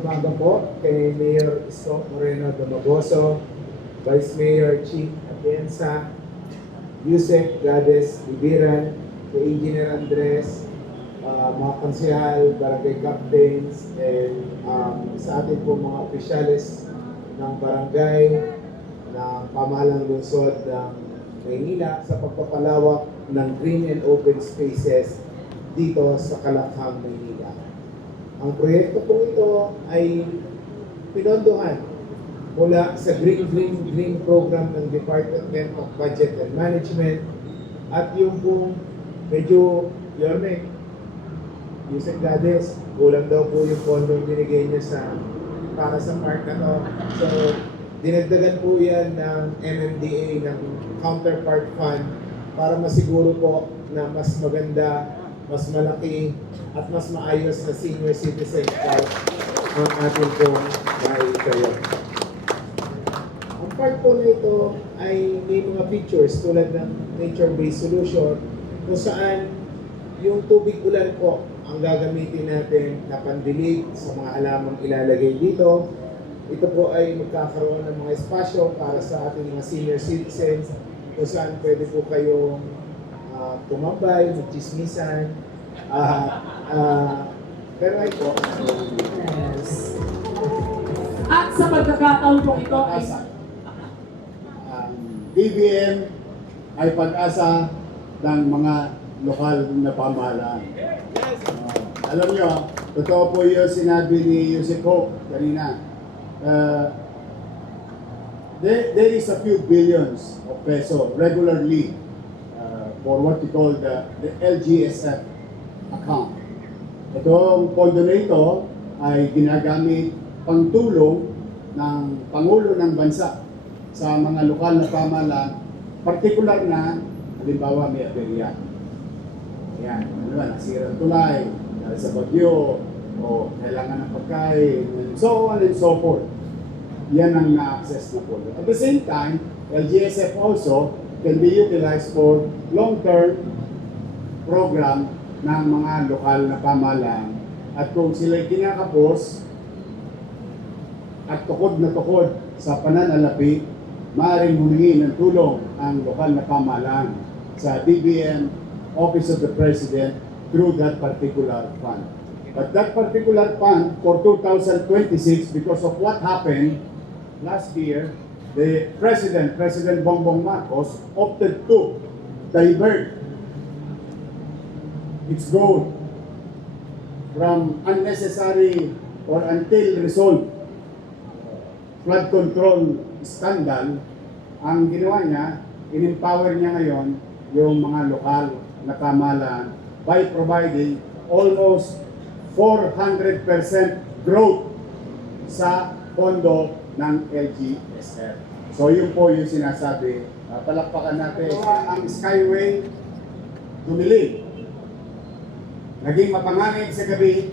umaga po kay Mayor Isko Moreno Domagoso, Vice Mayor Chief Atienza, Yusek Gades Ibiran, kay Engineer Andres, mga konsehal, barangay captains, and sa atin po mga opisyales ng barangay, ng pamahalang lungsod ng Maynila sa pagpapalawak ng green and open spaces dito sa Kalakhang, Maynila. Ang proyekto po ito ay pinondohan mula sa Green program ng Department of Budget and Management at yung pong medyo, Yorme, Yusek Gades, kulang daw po yung pondo binigay niya para sa park na to. So, dinagdagan po yan ng MMDA, ng counterpart fund, para masiguro po na mas maganda, mas malaki, at mas maayos na senior citizen park ang atin pong maitayo. Ang park po na ito ay may mga features tulad ng nature-based solution kung saan yung tubig ulan po ang gagamitin natin na pandilig sa mga halamang ilalagay dito. Ito po ay magkakaroon ng mga espasyo para sa ating mga senior citizens kung saan pwede po kayong tumambay, magchismisan. Pero ay po. Yes. At sa pagkakataon po ito ay BBM ay pag-asa ng mga lokal na pamahalaan. Alam nyo, totoo po yung sinabi ni Yusek Hope kanina. There is a few billions of peso regularly for what we call the LGSF account. Itong pondo na ito ay ginagamit pangtulong ng Pangulo ng Bansa sa mga lokal na pamahalaan, particular na, halimbawa, may aberya. Ayan, ano ba, nasira ang tulay, dahil sa bagyo, o kailangan ng pagkain, and so on and so forth. Yan ang na-access na pondo. At the same time, LGSF also can be utilized for long-term program ng mga lokal na pamahalaan. At kung sila'y kinakapos at tukod na tukod sa pananalapi, maaaring humingi ng tulong ang lokal na pamahalaan sa DBM, Office of the President, through that particular fund. But that particular fund for 2026, because of what happened last year, the President Bongbong Marcos, opted to divert its goal from unnecessary or until resolved flood control scandal. Ang ginawa niya, in-empower niya ngayon yung mga lokal na pamahalaan by providing almost 400% growth sa pondo ng LGSF. So yun po yung sinasabi, palakpakan natin. Ang Skyway dumilig, naging mapanganib sa gabi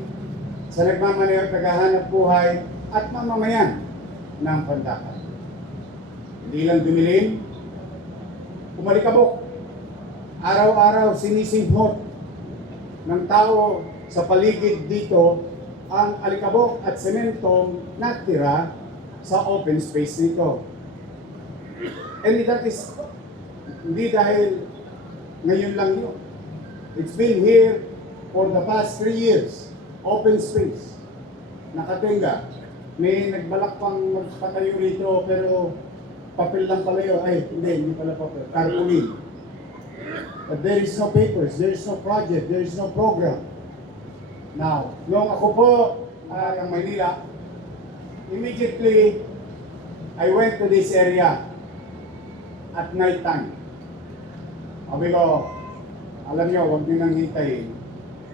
sa nagmamaneho, tagahanap buhay at mamamayan ng Pandakan. Hindi lang dumilim, umalikabok. Araw-araw sinisimhot ng tao sa paligid dito ang alikabok at sementong natira sa open space nito. And that is hindi dahil ngayon lang yun. It's been here for the past 3 years. Open space. Nakatenga. May nagbalak pang magpatayo rito pero papel lang pala yun. Ay, hindi pala papel. Tarpaulin. But there is no papers, there is no project, there is no program. Now, nung ako po ang Manila, immediately I went to this area at night time. Sabi ko, alam niyo, huwag niyo nang hintayin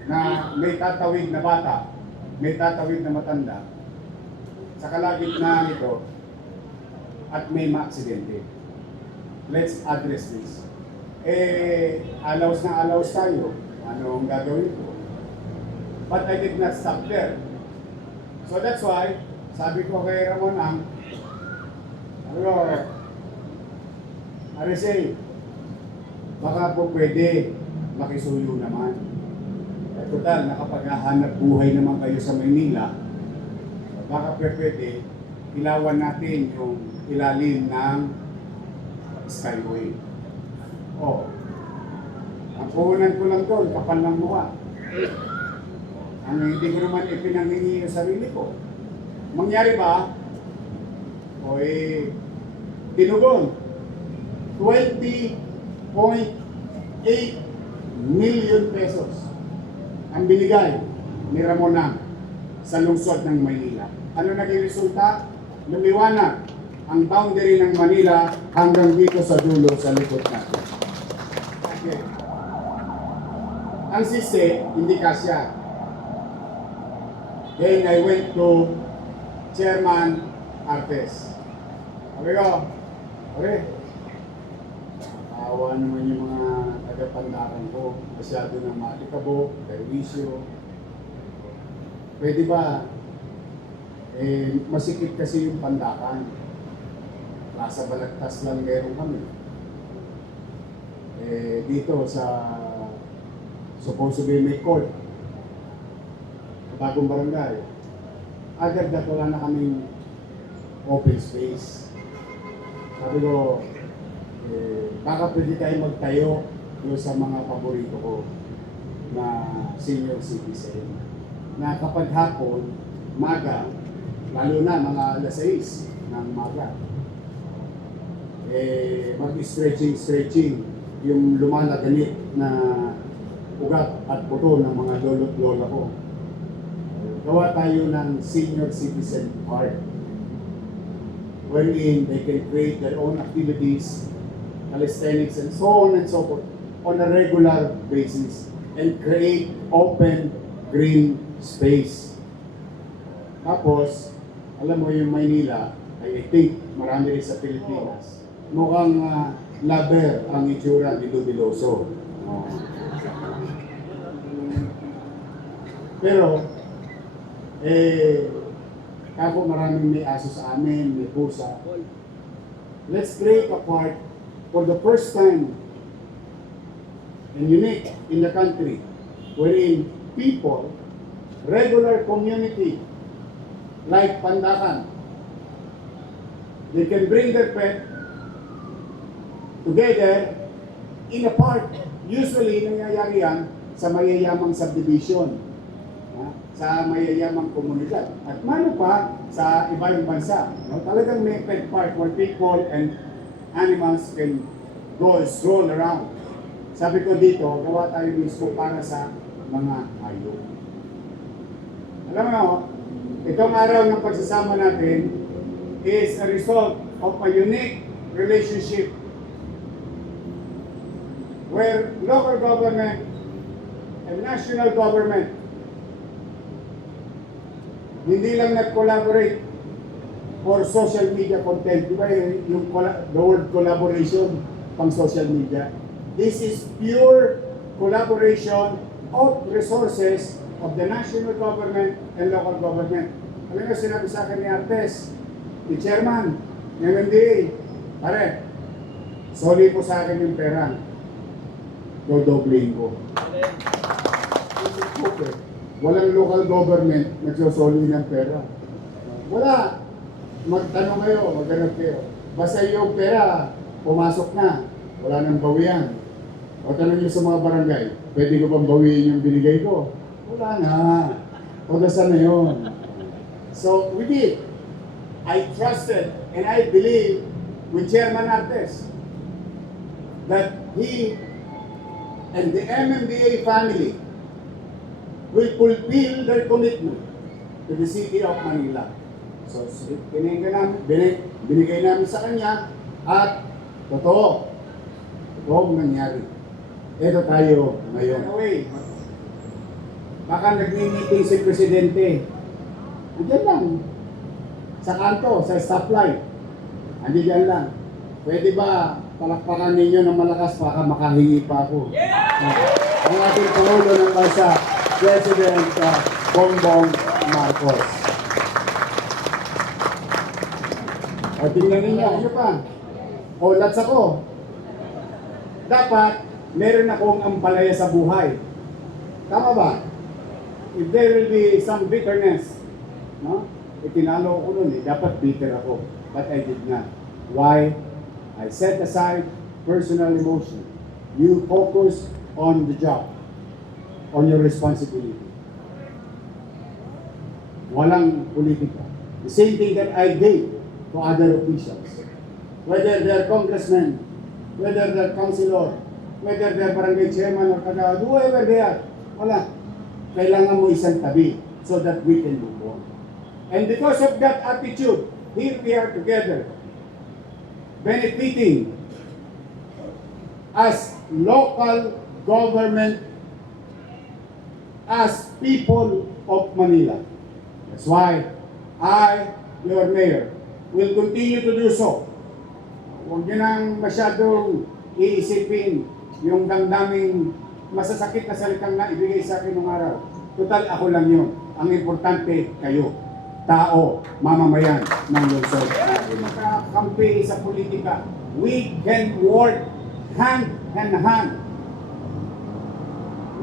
na may tatawid na bata, may tatawid na matanda sa kalagitnaan nito at may maaksidente. Let's address this. Alaws na alaws tayo. Ano ang gagawin ko? But I did not stop there. So that's why, sabi ko kay Ramon ang, RSA, baka po pwede makisuyo naman. Total, nakapaghahanap buhay naman kayo sa Maynila. baka pwede, ilawan natin yung ilalim ng Skyway. Oh, ang puhunan ko lang doon, kapal ng mukha. Ang hindi ko naman ipinanghingi yung sarili ko. Mangyari ba? O tinugon. 20.8 million pesos ang binigay ni Ramona sa lungsod ng Maynila. Ano naging resulta? Lumiwanag ang boundary ng Manila hanggang dito sa dulo sa likod natin. Okay. Ang sisi, hindi kasya. Then I went to Chairman Artes. Sabi ko, pare, awa naman yung mga tagapandakan ko, masyado ng matikabo, perwisyo. Pwede ba, masikip kasi yung pandakan. Nasa Balagtas lang meron kami. Dito sa supposedly may court, bagong barangay, agad na wala na kaming open space. Sabi ko, baka pwede tayo magtayo doon sa mga paborito ko na senior citizen. Na kapag hapon, maga, lalo na mga alas 6 ng maga, mag-stretching yung lumalaganit na ugat at buto ng mga lolo't lola ko. Gawa tayo ng senior citizen park wherein they can create their own activities, calisthenics and so on and so forth on a regular basis and create open green space. Tapos, alam mo yung Maynila, I think marami rin sa Pilipinas, mukhang laber ang itsura ni Dubiloso. Pero, ako maraming may aso sa amin, may pusa. Let's create a park for the first time and unique in the country wherein people, regular community, like Pandakan, they can bring their pet together in a park. Usually, nangyayari yan sa mayayamang subdivision, sa mayayamang komunidad. At mano pa sa ibang bansa. No? Talagang may pet park where people and animals can go and stroll around. Sabi ko dito, gawa tayo mismo para sa mga hayop. Alam mo, itong araw ng pagsasama natin is a result of a unique relationship where local government and national government hindi lang nag-collaborate for social media content. Di ba yung the word collaboration pang social media? This is pure collaboration of resources of the national government and local government. Alam nga sinabi sa akin ni Artes, ni Chairman, ng MMDA, pare, sorry po sa akin yung pera. Dodobling ko. Walang local government nagsosoli ng pera. Wala. Magtanong kayo, maghanap kayo. Basta yung pera, pumasok na. Wala nang bawian. O tanong nyo sa mga barangay, pwede ko bang bawiin yung binigay ko? Wala na. O nasa na yun. So, we did. I trusted and I believe with Chairman Artes that he and the MMDA family will fulfill their commitment to the city of Manila. So, binigay namin sa kanya at totoo nangyari. Ito tayo ngayon. Anyway, baka nagmi-meeting si Presidente. Andiyan lang. Sa kanto, sa stoplight. Andiyan lang. Pwede ba palakpakan ninyo ng malakas baka makahingi pa ako? Yeah! Ang ating Pangulo ng Bansa, President Bongbong Marcos. O tingnan ninyo, ano pa? O lats ako. Dapat, meron akong ampalaya sa buhay. Tama ba? If there will be some bitterness, no? Tinalo ko nun dapat bitter ako. But I did not. Why? I set aside personal emotion. You focus on the job, on your responsibility. Walang politika. The same thing that I gave to other officials. Whether they're congressmen, whether they're councilor, whether they're barangay chairman or kagawad, whoever they are, wala. Kailangan mo isang tabi so that we can move on. And because of that attitude, here we are together, benefiting as local government, as people of Manila. That's why I, your mayor, will continue to do so. Huwag nyo nang masyadong iisipin yung damdaming masasakit na salitang na ibigay sa akin ng araw. Total, ako lang yun. Ang importante, kayo. Tao, mamamayan ng lungsod. Kung makakampi sa politika, we can work hand in hand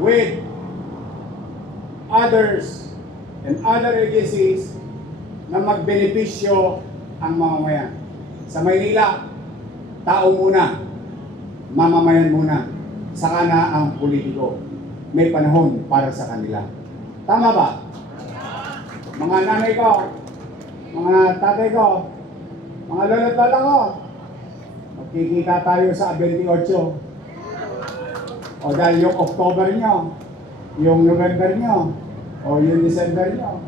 with others and other agencies na magbenepisyo ang mamamayan. Sa Maynila, tao muna, mamamayan muna, saka na ang politiko. May panahon para sa kanila. Tama ba? Mga nanay ko, mga tatay ko, mga lolo't lola ko, magkikita tayo sa 28. O dahil yung October nyo, yung November nyo, o yung December nyo,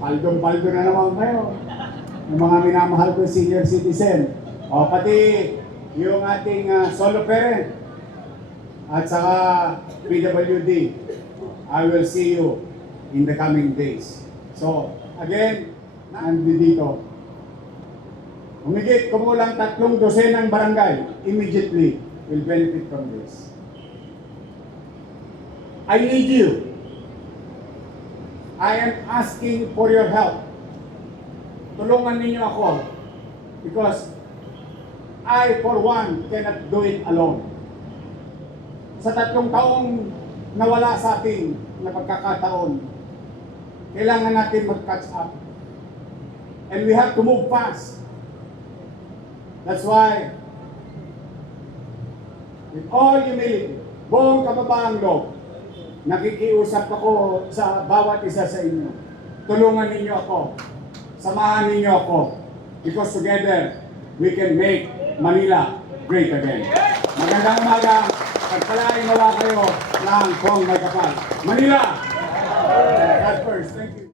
paldong-paldo na naman kayo. Yung mga minamahal ko senior citizen, o pati yung ating solo parent, at saka PWD, I will see you in the coming days. So, again, nandito, humigit kumulang 3 dosenang barangay immediately will benefit from this. I need you. I am asking for your help. Tulungan ninyo ako because I, for one, cannot do it alone. Sa 3 taong nawala sa atin na pagkakataon, kailangan natin mag-catch up. And we have to move fast. That's why, with all humility, buong kababaang loob, nakikiusap ako sa bawat isa sa inyo. Tulungan ninyo ako. Samahan ninyo ako. Because together, we can make Manila great again. Magandang umaga. Pagpalain nawa kayo ng Kong May Kapal. Manila! God first. Thank you.